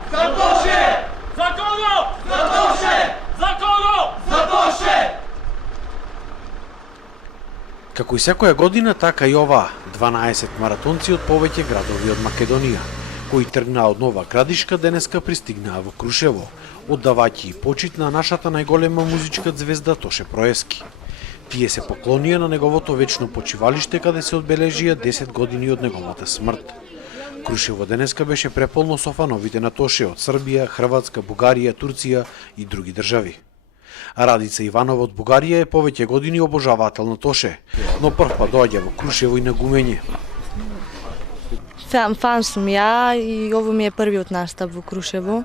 За Тоше! За кого? За Тоше! За кого? За Тоше! Како и секоја година, така и ова 12 маратонци од повеќе градови од Македонија, кои тргнаа од Нова Градишка, денеска пристигнаа во Крушево, оддавајќи почит на нашата најголема музичка звезда Тоше Проевски. Тие се поклонија на неговото вечно почивалиште каде се одбележија 10 години од неговата смрт. Крушево денеска беше преполно со фановите на Тоше од Србија, Хрватска, Бугарија, Турција и други држави. Радица Иванова од Бугарија е повеќе години обожавател на Тоше, но првпат доаѓа во Крушево и на гумење. Фан сум ја и ово ми е првиот настап во Крушево.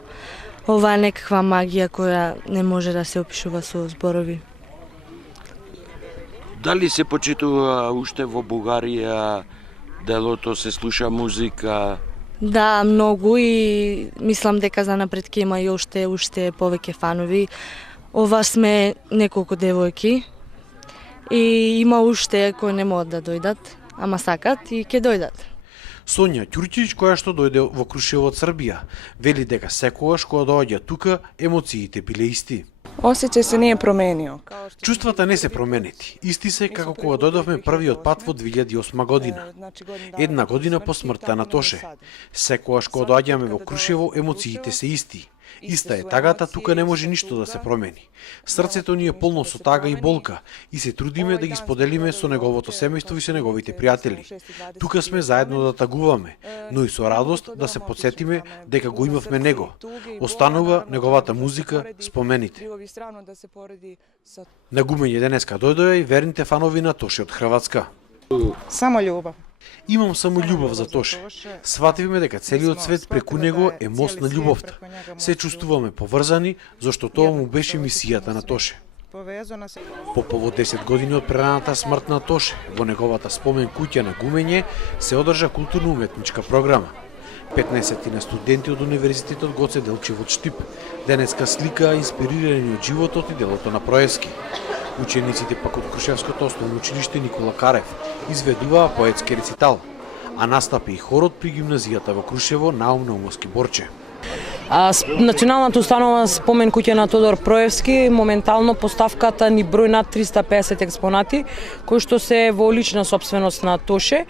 Ова е некаква магија која не може да се опишува со зборови. Дали се почитува уште во Бугарија, делото се слуша музика? Да, многу и мислам дека занапред ќе има и уште повеќе фанови. Ова сме неколку девојки и има уште кои не могат да дојдат, ама сакат и ќе дојдат. Сонја Ќурчич, која што дојде во Крушево од Србија, вели дека секогаш кога доаѓа тука, емоциите биле исти. Осеќај се не е променио. Чувствата не се променети. Исти се како кога дојдовме првиот пат во 2008 година. Една година по смртта на Тоше. Секогаш кога доаѓаме во Крушево, емоциите се исти. Иста е тагата, тука не може ништо да се промени. Срцето ни е полно со тага и болка и се трудиме да ги споделиме со неговото семејство и со неговите пријатели. Тука сме заедно да тагуваме, но и со радост да се потсетиме дека го имавме него. Останува неговата музика, спомените. На гумење денеска дојдоа и верните фанови на Тоше од Хрватска. Само љубов. Имам само љубов за Тоше. Свативме дека целиот свет преку него е мост на љубовта. Се чувствуваме поврзани, зашто тоа му беше мисијата на Тоше. По повод 10 години од прераната смрт на Тоше, во неговата спомен куќа на гумење се одржа културно-уметничка програма. 15 на студенти од Универзитетот Гоце Делчев од Штип денеска сликаа инспирирани од животот и делото на Проевски. Учениците пак од Крушевското основно училиште Никола Карев изведуваа поетски рецитал, а настапи и хорот при гимназијата во Крушево Наум Наумовски Борче. Националната установа спомен куќа на Тодор Проевски моментално поставката ни број над 350 експонати кои што се во лична сопственост на Тоше.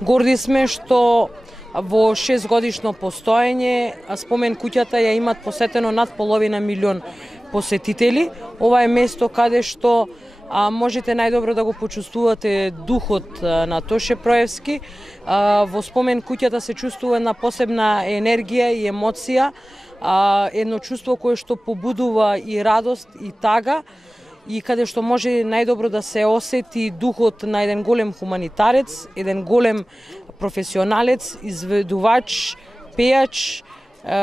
Горди сме што во 6 годишно постоење спомен куќата ја имат посетено над половина милион посетители. Ова е место каде што можете најдобро да го почувствувате духот на Тоше Проевски. Во спомен куќата се чувствува една посебна енергија и емоција, едно чувство кое што побудува и радост и тага, и каде што може најдобро да се осети духот на еден голем хуманитарец, еден голем професионалец, изведувач, пејач,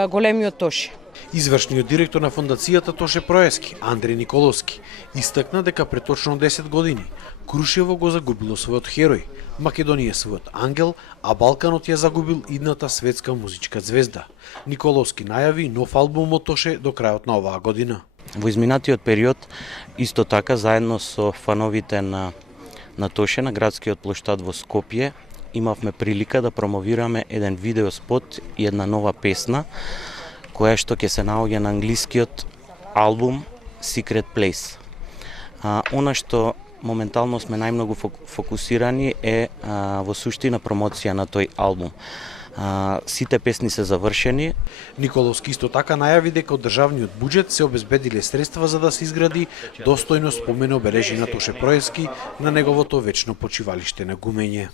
големиот Тоше. Извршниот директор на фондацијата Тоше Проевски, Андреј Николовски, истакна дека пред точно 10 години Крушево го загубило својот херој, Македонија својот ангел, а Балканот ја загубил идната светска музичка звезда. Николовски најави нов албум од Тоше до крајот на оваа година. Во изминатиот период, исто така, заедно со фановите на Тоше на градскиот плоштад во Скопје, имавме прилика да промовираме еден видеоспот и една нова песна, која што ќе се наоѓа на англискиот албум Secret Place. Она што моментално сме најмногу фокусирани е во суштина промоција на тој албум. Сите песни се завршени. Николовски исто така најави дека од државниот буџет се обезбедиле средства за да се изгради достојно спомен обележи на Тоше Проевски на неговото вечно почивалиште на гумење.